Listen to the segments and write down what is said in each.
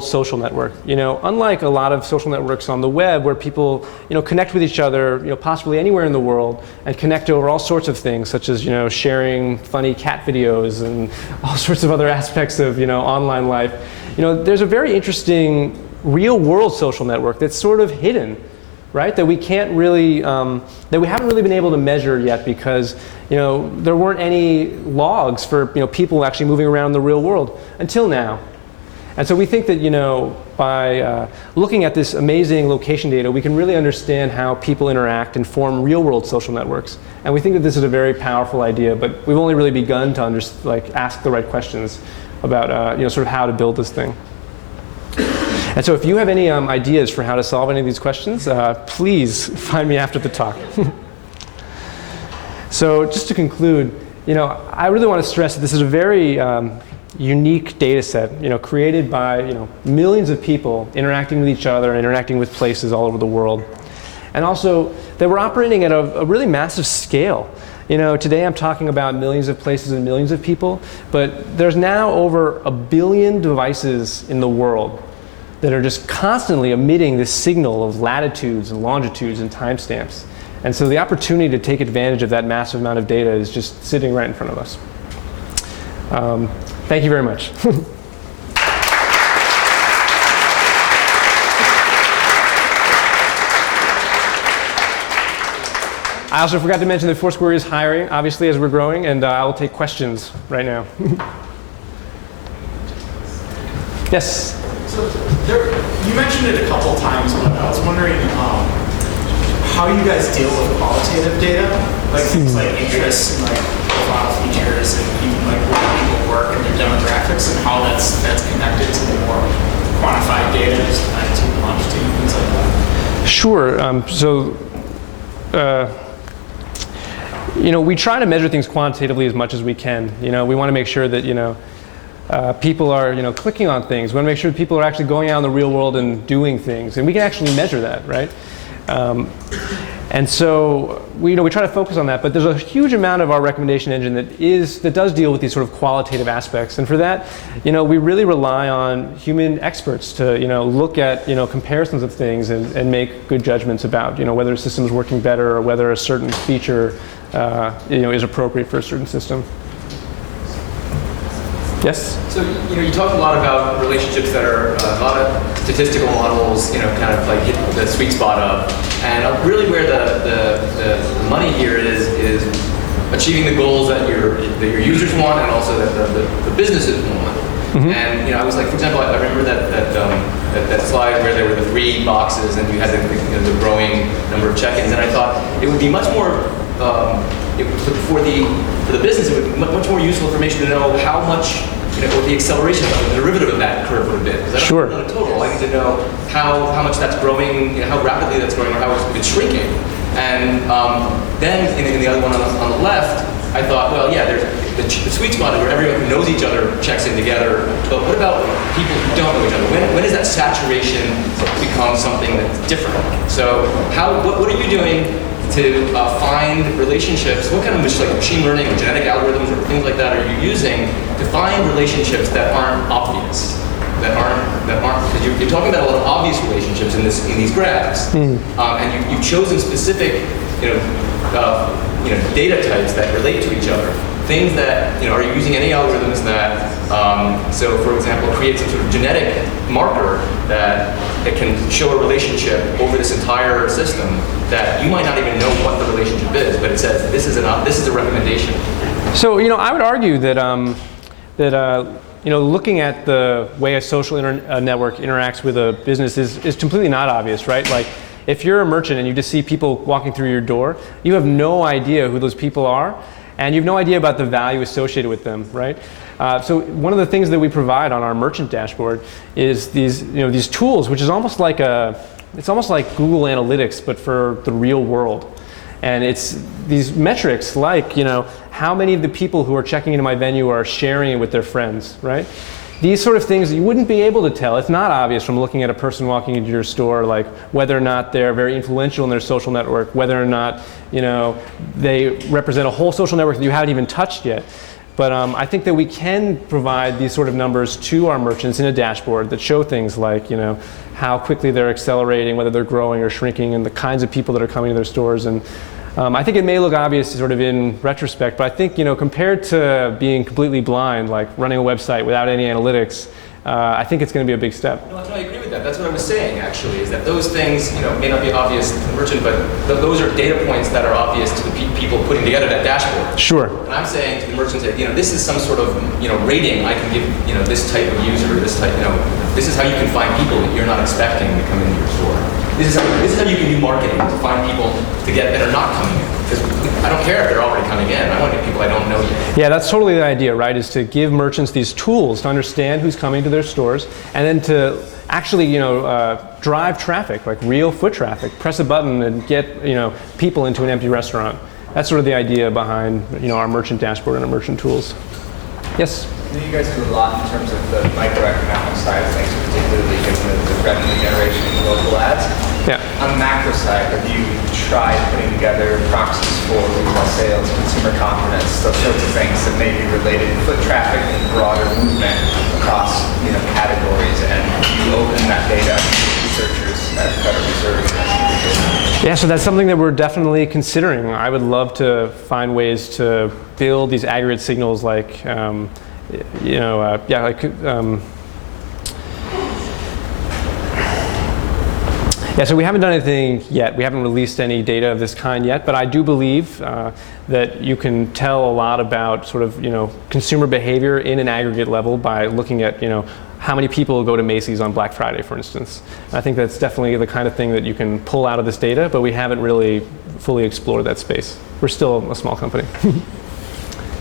social network. Unlike a lot of social networks on the web where people, connect with each other, possibly anywhere in the world and connect over all sorts of things, such as, sharing funny cat videos and all sorts of other aspects of, online life. There's a very interesting real world social network that's sort of hidden, right? That we can't really, that we haven't really been able to measure yet because, there weren't any logs for, people actually moving around the real world until now. And so we think that, by looking at this amazing location data, we can really understand how people interact and form real-world social networks. And we think that this is a very powerful idea, but we've only really begun to ask the right questions about, sort of how to build this thing. And so if you have any ideas for how to solve any of these questions, please find me after the talk. So just to conclude, I really want to stress that this is a very unique data set, created by millions of people interacting with each other and interacting with places all over the world. And also that we're operating at a really massive scale. Today I'm talking about millions of places and millions of people, but there's now over 1 billion devices in the world that are just constantly emitting this signal of latitudes and longitudes and timestamps. And so the opportunity to take advantage of that massive amount of data is just sitting right in front of us. Thank you very much. I also forgot to mention that Foursquare is hiring, obviously, as we're growing, and I will take questions right now. Yes? So you mentioned it a couple times, but I was wondering how you guys deal with qualitative data, like things like interests and like profile features and even like where people work and their demographics, and how that's connected to the more quantified data, like to longitude and things like that. Sure. We try to measure things quantitatively as much as we can. We want to make sure that people are clicking on things. We want to make sure that people are actually going out in the real world and doing things, and we can actually measure that, right? And so we try to focus on that, but there's a huge amount of our recommendation engine that does deal with these sort of qualitative aspects. And for that, we really rely on human experts to look at comparisons of things and make good judgments about whether a system is working better or whether a certain feature is appropriate for a certain system. Yes? So, you talk a lot about relationships that are a lot of statistical models, kind of like hit the sweet spot of. And really where the money here is achieving the goals that your users want and also that the businesses want. Mm-hmm. And, I was like, for example, I remember that slide where there were the 3 boxes and you had the growing number of check-ins. And I thought it would be much more, for the business, it would be much more useful information to know how much, what the acceleration of the derivative of that curve would have been. Because I don't know the total. I need to know how much that's growing, how rapidly that's growing, or how it's shrinking. And then in the other one on the left, I thought, well, yeah, there's the sweet spot where everyone who knows each other checks in together. But what about people who don't know each other? When does that saturation become something that's different? So what are you doing to find relationships? What kind of machine learning or genetic algorithms or things like that are you using to find relationships that aren't obvious, that aren't because you're talking about a lot of obvious relationships in these graphs, and you've chosen specific data types that relate to each other. Things that are you using any algorithms that so for example create some sort of genetic marker that can show a relationship over this entire system that you might not even know what the relationship is, but it says this is a recommendation. So I would argue that looking at the way a social network interacts with a business is completely not obvious, right? Like if you're a merchant and you just see people walking through your door, you have no idea who those people are, and you have no idea about the value associated with them, right? So one of the things that we provide on our merchant dashboard is these tools, which is almost like Google Analytics, but for the real world. And it's these metrics like, how many of the people who are checking into my venue are sharing it with their friends, right? These sort of things you wouldn't be able to tell. It's not obvious from looking at a person walking into your store, like whether or not they're very influential in their social network, whether or not they represent a whole social network that you haven't even touched yet. But I think that we can provide these sort of numbers to our merchants in a dashboard that show things like, how quickly they're accelerating, whether they're growing or shrinking, and the kinds of people that are coming to their stores. And I think it may look obvious sort of in retrospect, but I think, compared to being completely blind, like running a website without any analytics, I think it's going to be a big step. No, I agree with that. That's what I was saying, actually, is that those things, may not be obvious to the merchant, but those are data points that are obvious to the people putting together that dashboard. Sure. And I'm saying to the merchants that, this is some sort of, rating I can give, this type of user, this type, this is how you can find people that you're not expecting to come into your store. This is how you can do marketing to find people that are not coming in. Because I don't care if they're already coming in. I want to get people I don't know yet. Yeah, that's totally the idea, right? Is to give merchants these tools to understand who's coming to their stores, and then to actually, drive traffic, like real foot traffic. Press a button and get, people into an empty restaurant. That's sort of the idea behind, our merchant dashboard and our merchant tools. Yes. You guys do a lot in terms of the microeconomic side of things, particularly given the revenue generation and local ads. Yeah. On the macro side, have you tried putting together proxies for retail sales, consumer confidence, those sorts of things that may be related to foot traffic and broader movement across categories? And you open that data to researchers at the Federal Reserve. Yeah, so that's something that we're definitely considering. I would love to find ways to build these aggregate signals like, Yeah, so we haven't done anything yet. We haven't released any data of this kind yet, but I do believe that you can tell a lot about sort of, consumer behavior in an aggregate level by looking at, how many people go to Macy's on Black Friday, for instance. I think that's definitely the kind of thing that you can pull out of this data, but we haven't really fully explored that space. We're still a small company.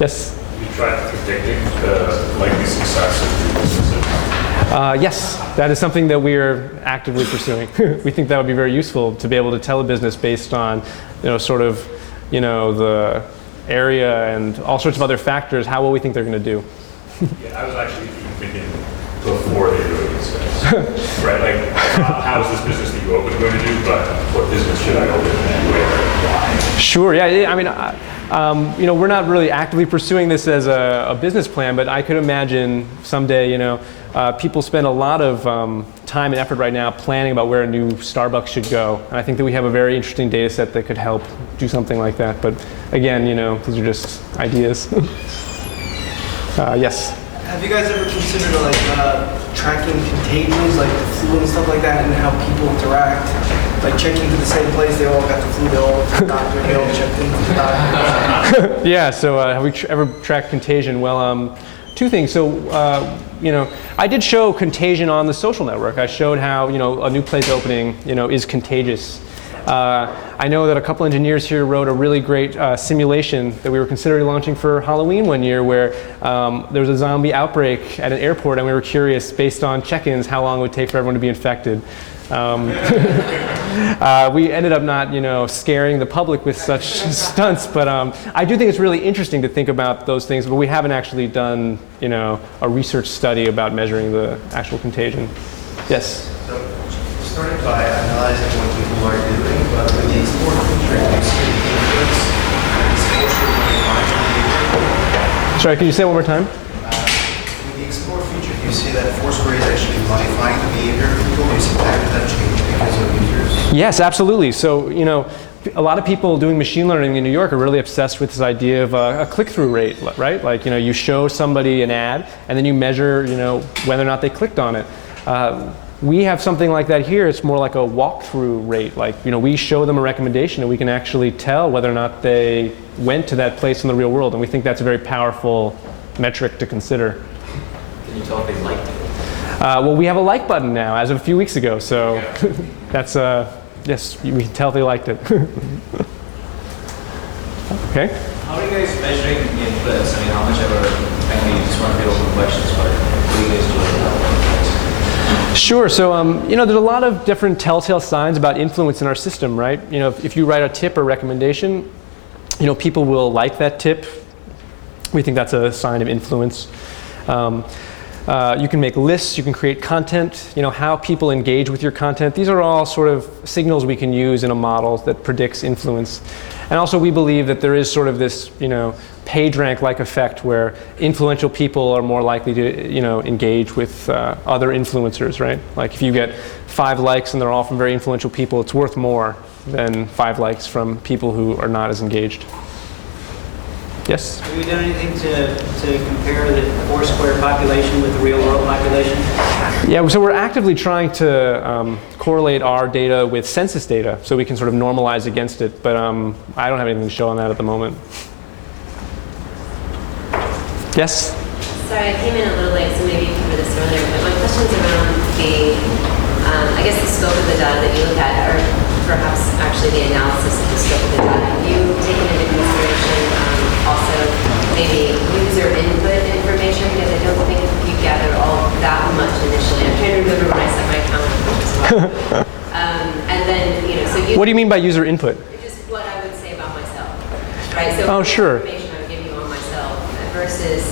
Yes? You tried predicting the likely success of your businesses? Yes, that is something that we are actively pursuing. We think that would be very useful to be able to tell a business based on, the area and all sorts of other factors, how well we think they're going to do. Yeah, I was actually thinking before they do these guys. Right, like how is this business that you open going to do, but what business should I open and where and why? Sure, yeah, I mean, we're not really actively pursuing this as a business plan, but I could imagine someday, people spend a lot of time and effort right now planning about where a new Starbucks should go. And I think that we have a very interesting data set that could help do something like that. But again, these are just ideas. Yes? Have you guys ever considered tracking contagions like the flu and stuff like that, and how people interact? Like checking to the same place, they all got the flu, they all went to the doctor, they all checked into the doctor. Yeah, so have we ever tracked contagion? Well, two things. So, I did show contagion on the social network. I showed how, a new place opening, is contagious. I know that a couple engineers here wrote a really great simulation that we were considering launching for Halloween one year, where there was a zombie outbreak at an airport, and we were curious, based on check-ins, how long it would take for everyone to be infected. We ended up not, scaring the public with such stunts, but I do think it's really interesting to think about those things, but we haven't actually done, a research study about measuring the actual contagion. Yes? So, starting by analyzing what people are doing, but with the export feature, do you see the influence is Foursquare? Sorry, can you say it one more time? With the export feature, do you see that Foursquare is actually modifying the behavior of people? Do you see patterns that change because of users? Yes, absolutely. So, a lot of people doing machine learning in New York are really obsessed with this idea of a click-through rate, right? Like, you show somebody an ad, and then you measure, whether or not they clicked on it. We have something like that here. It's more like a walk-through rate. Like, we show them a recommendation, and we can actually tell whether or not they went to that place in the real world. And we think that's a very powerful metric to consider. Can you tell if they liked it? Well, we have a like button now, as of a few weeks ago. So that's, yes, we can tell if they liked it. Okay. How are you guys measuring the influence? I mean, how much ever, I mean, just want to be open questions, but what do you guys do with that? Sure. So, there's a lot of different telltale signs about influence in our system, right? If you write a tip or recommendation, people will like that tip. We think that's a sign of influence. You can make lists, you can create content, how people engage with your content. These are all sort of signals we can use in a model that predicts influence. And also we believe that there is sort of this, PageRank-like effect where influential people are more likely to, engage with other influencers, right? Like if you get 5 likes and they're all from very influential people, it's worth more than 5 likes from people who are not as engaged. Yes? Have you done anything to compare the Foursquare population with the real world population? Yeah, so we're actively trying to correlate our data with census data so we can sort of normalize against it, but I don't have anything to show on that at the moment. Yes? Sorry, I came in a little late, so maybe you covered this earlier, but my question's around the, the scope of the data that you look at, or perhaps actually the analysis of the scope of the data. Have you taken into consideration also maybe user input information? Because I don't think you gather all that much initially. I'm trying to remember when I set my account as well. And then, so you. What do you mean by user input? Just what I would say about myself, right? So oh, sure. Information I would give you on myself versus,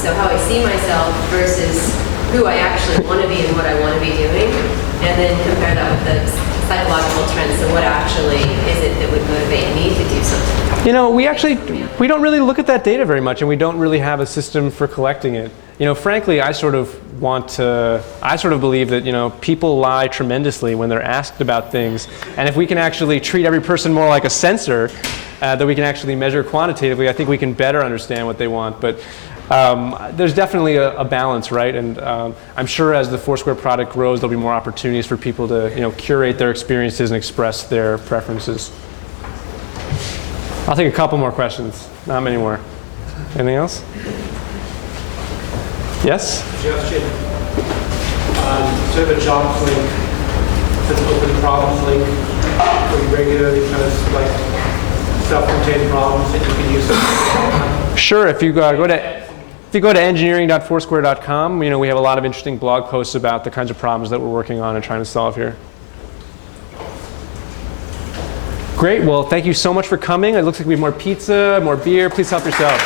so how I see myself versus who I actually want to be and what I want to be doing, and then compare that with the psychological trends. So what actually is it that would motivate me to do something? We don't really look at that data very much, and we don't really have a system for collecting it. Frankly, I sort of believe that, people lie tremendously when they're asked about things. And if we can actually treat every person more like a sensor that we can actually measure quantitatively, I think we can better understand what they want. But there's definitely a balance, right? And I'm sure as the Foursquare product grows, there'll be more opportunities for people to, curate their experiences and express their preferences. I'll take a couple more questions. Not many more. Anything else? Yes? Suggestion. Sort of a jobs link, that's open problems link, where you regularly post like self-contained problems that you can use. Sure. If you go to engineering.foursquare.com, we have a lot of interesting blog posts about the kinds of problems that we're working on and trying to solve here. Great. Well, thank you so much for coming. It looks like we have more pizza, more beer. Please help yourself.